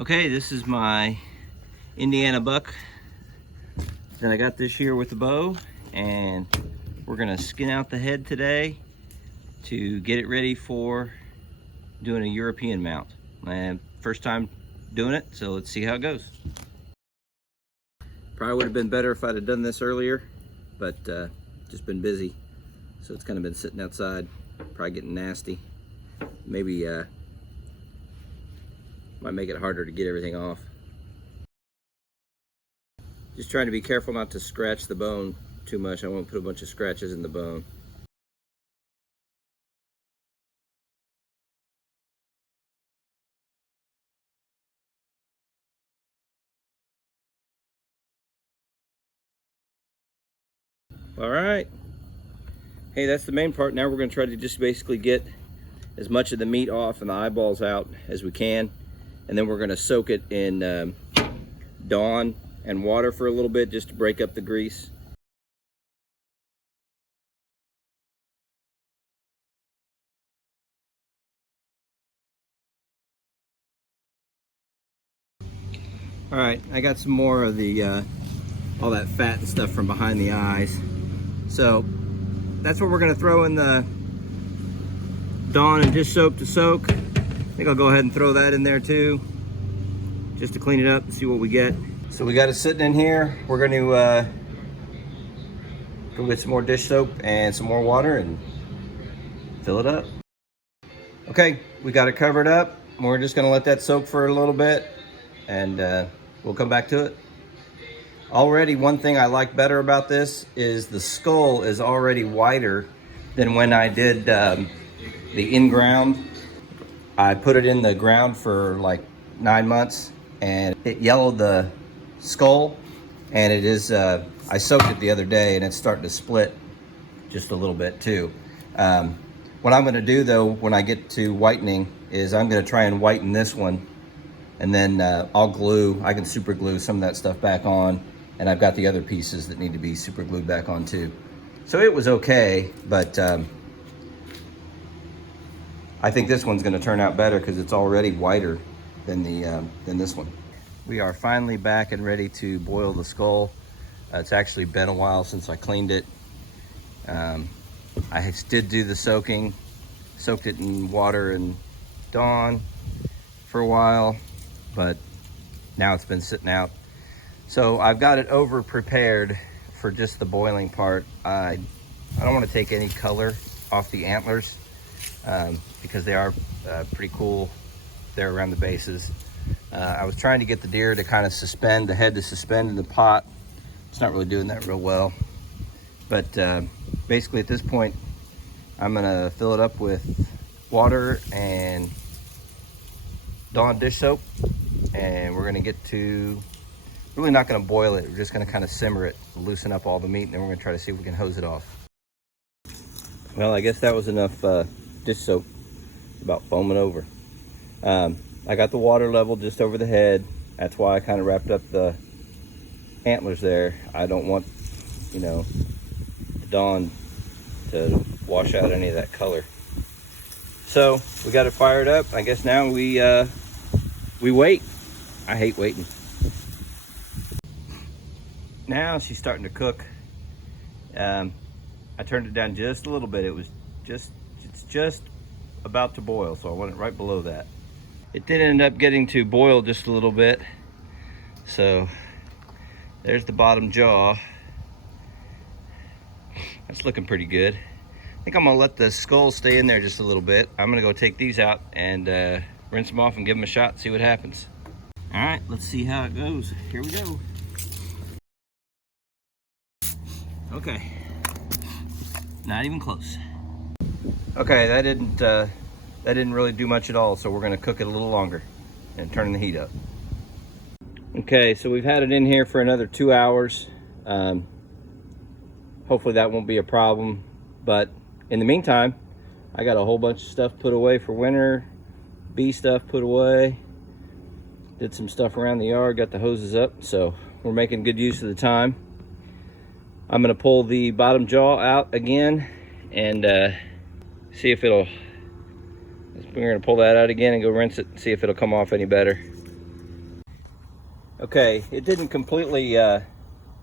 Okay, this is my Indiana buck that I got this year with the bow, and we're gonna skin out the head today to get it ready for doing a European mount. And first time doing it, so let's see how it goes. Probably would have been better if I'd have done this earlier, but just been busy, so it's kind of been sitting outside, probably getting nasty. Maybe might make it harder to get everything off. Just trying to be careful not to scratch the bone too much. I won't put a bunch of scratches in the bone. All right. Hey, that's the main part. Now we're going to try to just basically get as much of the meat off and the eyeballs out as we can. And then we're going to soak it in Dawn and water for a little bit just to break up the grease. All right, I got some more of the all that fat and stuff from behind the eyes. So that's what we're going to throw in the Dawn and dish soap to soak. I think I'll go ahead and throw that in there too, just to clean it up and see what we get. So we got it sitting in here. We're going to go get some more dish soap and some more water and fill it up. Okay, we got it covered up. We're just going to let that soak for a little bit, and we'll come back to it. Already, one thing I like better about this is the skull is already whiter than when I did the in-ground. I put it in the ground for like 9 months, and it yellowed the skull, and it is, I soaked it the other day, and it's starting to split just a little bit too. What I'm gonna do though, when I get to whitening, is I'm gonna try and whiten this one, and then I can super glue some of that stuff back on, and I've got the other pieces that need to be super glued back on too. So it was okay, but I think this one's gonna turn out better because it's already whiter than this one. We are finally back and ready to boil the skull. It's actually been a while since I cleaned it. I did do the soaking, soaked it in water and Dawn for a while, but now it's been sitting out. So I've got it over prepared for just the boiling part. I don't want to take any color off the antlers because they are pretty cool there around the bases. I was trying to get the deer to kind of suspend, the head to suspend in the pot. It's not really doing that real well. But basically at this point, I'm gonna fill it up with water and Dawn dish soap, and we're gonna get to, really not gonna boil it, we're just gonna kind of simmer it, loosen up all the meat, and then we're gonna try to see if we can hose it off. Well, I guess that was enough dish soap, about foaming over. I got the water level just over the head. That's why I kind of wrapped up the antlers there. I don't want, you know, the Dawn to wash out any of that color. So we got it fired up. I guess now we wait. I hate waiting. Now she's starting to cook. I turned it down just a little bit. It's just about to boil, so I want it right below that. It did end up getting to boil just a little bit. So there's the bottom jaw. That's looking pretty good. I think I'm gonna let the skull stay in there just a little bit. I'm gonna go take these out and rinse them off and give them a shot and see what happens. All right, let's see how it goes. Here we go. Okay, not even close. Okay, that didn't really do much at all, so we're gonna cook it a little longer and turn the heat up. Okay, so we've had it in here for another 2 hours. Hopefully that won't be a problem, but in the meantime, I got a whole bunch of stuff put away for winter, bee stuff put away, did some stuff around the yard, got the hoses up, so we're making good use of the time. I'm gonna pull the bottom jaw out again and see if it'll, we're gonna pull that out again and go rinse it and see if it'll come off any better. Okay, it didn't completely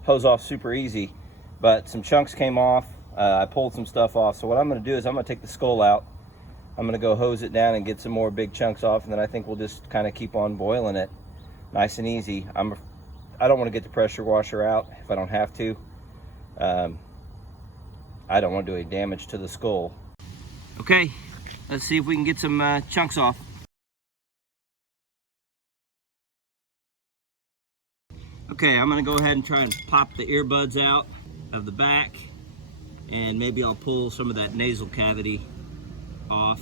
hose off super easy, but some chunks came off. I pulled some stuff off. So what I'm going to do is I'm going to take the skull out. I'm going to go hose it down and get some more big chunks off, and then I think we'll just kind of keep on boiling it nice and easy. I don't want to get the pressure washer out if I don't have to. I don't want to do any damage to the skull. Okay, let's see if we can get some chunks off. Okay, I'm gonna go ahead and try and pop the earbuds out of the back, and maybe I'll pull some of that nasal cavity off.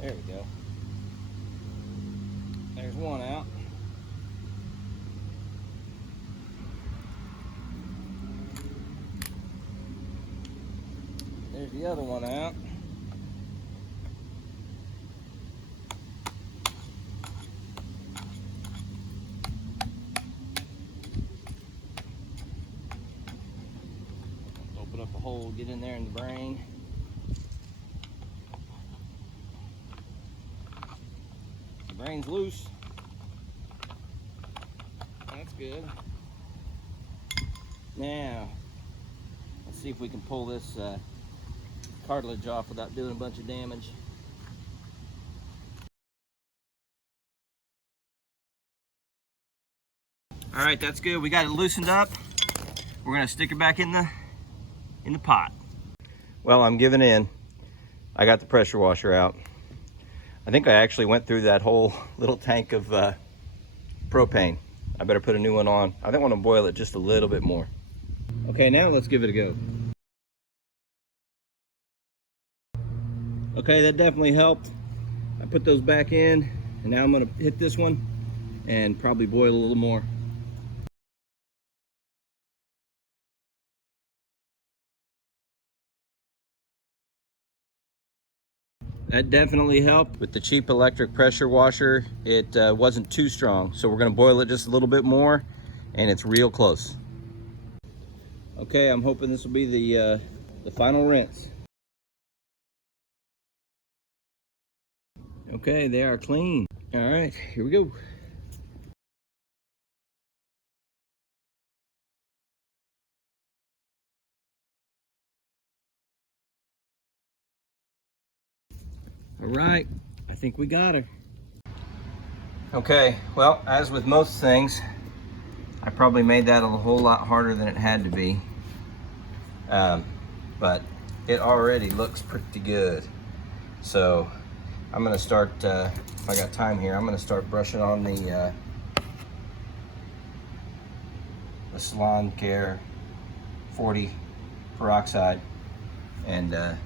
There we go. There's one out. There's the other one out. Open up a hole, get in there in the brain. The brain's loose. That's good. Now, let's see if we can pull this cartilage off without doing a bunch of damage. All right, that's good. We got it loosened up. We're gonna stick it back in the pot. Well, I'm giving in. I got the pressure washer out. I think I actually went through that whole little tank of propane. I better put a new one on. I think I want to boil it just a little bit more. Okay, now let's give it a go. Okay, that definitely helped. I put those back in, and now I'm gonna hit this one and probably boil a little more. That definitely helped. With the cheap electric pressure washer, it wasn't too strong. So we're gonna boil it just a little bit more, and it's real close. Okay, I'm hoping this will be the final rinse. Okay, they are clean. All right, here we go. All right, I think we got her. Okay, well, as with most things, I probably made that a whole lot harder than it had to be. But it already looks pretty good. So I'm gonna start, if I got time here, I'm gonna start brushing on the Salon Care 40 peroxide, and then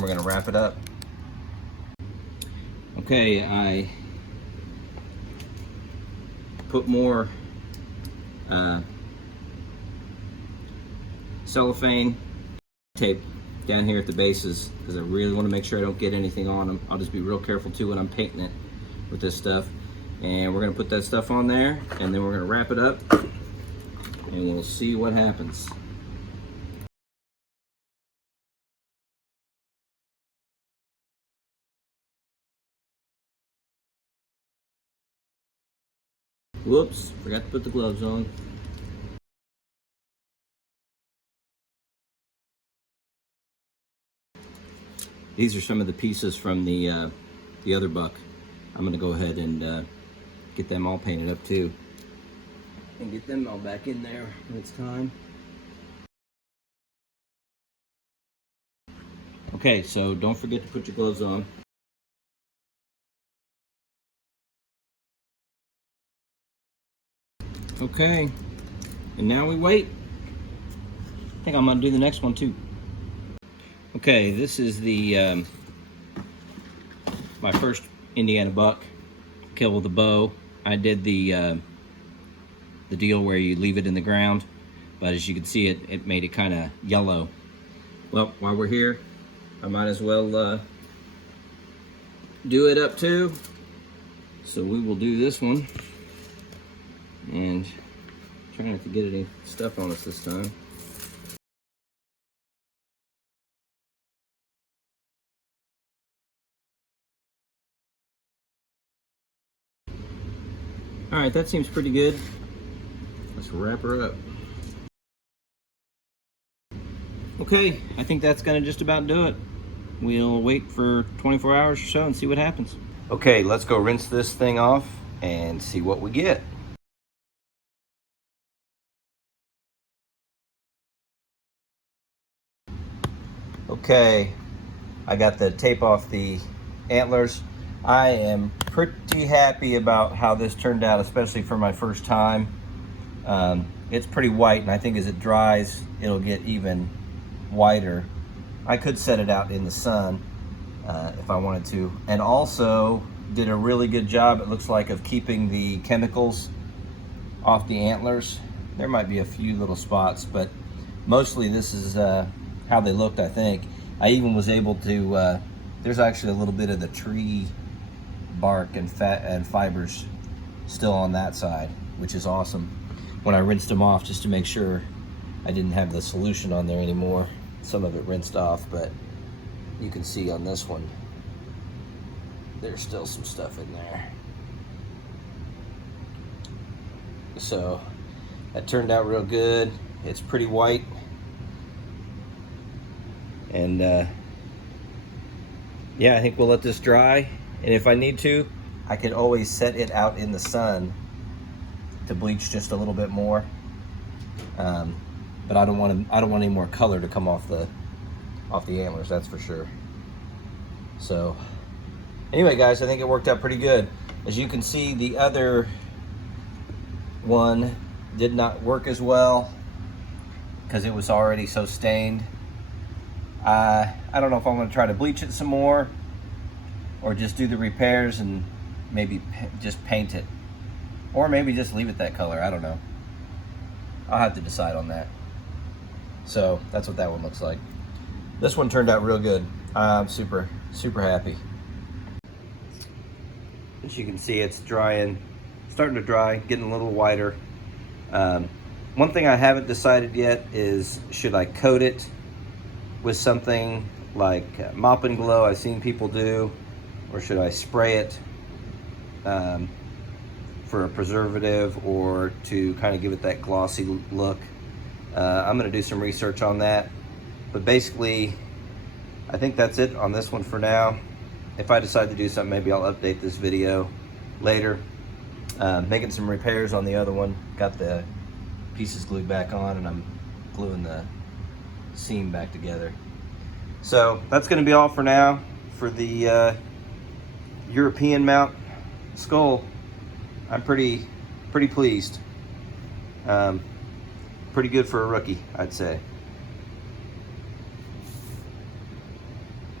we're gonna wrap it up. Okay, I put more cellophane tape down here at the bases because I really want to make sure I don't get anything on them. I'll just be real careful too when I'm painting it with this stuff. And we're gonna put that stuff on there, and then we're gonna wrap it up, and we'll see what happens. Whoops, forgot to put the gloves on. These are some of the pieces from the other buck. I'm gonna go ahead and get them all painted up too, and get them all back in there when it's time. Okay, so don't forget to put your gloves on. Okay, and now we wait. I think I'm gonna do the next one too. Okay, this is the my first Indiana buck kill with a bow. I did the deal where you leave it in the ground, but as you can see, it made it kind of yellow. Well, while we're here, I might as well do it up too. So we will do this one, and try not to get any stuff on us this time. All right, that seems pretty good. Let's wrap her up. Okay, I think that's gonna just about do it. We'll wait for 24 hours or so and see what happens. Okay, let's go rinse this thing off and see what we get. Okay, I got the tape off the antlers. I am pretty happy about how this turned out, especially for my first time. It's pretty white, and I think as it dries, it'll get even whiter. I could set it out in the sun if I wanted to, and also did a really good job, it looks like, of keeping the chemicals off the antlers. There might be a few little spots, but mostly this is how they looked, I think. I even was able to, there's actually a little bit of the tree bark and fat and fibers still on that side, which is awesome. When I rinsed them off, just to make sure I didn't have the solution on there anymore, some of it rinsed off, but you can see on this one, there's still some stuff in there. So that turned out real good. It's pretty white. And yeah, I think we'll let this dry. And if I need to, I could always set it out in the sun to bleach just a little bit more. But I don't want any more color to come off the antlers, that's for sure. So anyway, guys, I think it worked out pretty good. As you can see, the other one did not work as well because it was already so stained. I don't know if I'm going to try to bleach it some more or just do the repairs and maybe just paint it, or maybe just leave it that color. I don't know. I'll have to decide on that. So that's what that one looks like. This one turned out real good. I'm super happy. As you can see, it's drying, starting to dry, getting a little whiter. One thing I haven't decided yet is, should I coat it with something like Mop and Glow I've seen people do, or should I spray it for a preservative or to kind of give it that glossy look. I'm going to do some research on that, but basically I think that's it on this one for now. If I decide to do something, maybe I'll update this video later. Making some repairs on the other one. Got the pieces glued back on, and I'm gluing the seam back together. So that's going to be all for now for the European mount skull. I'm pretty pleased. Pretty good for a rookie, I'd say.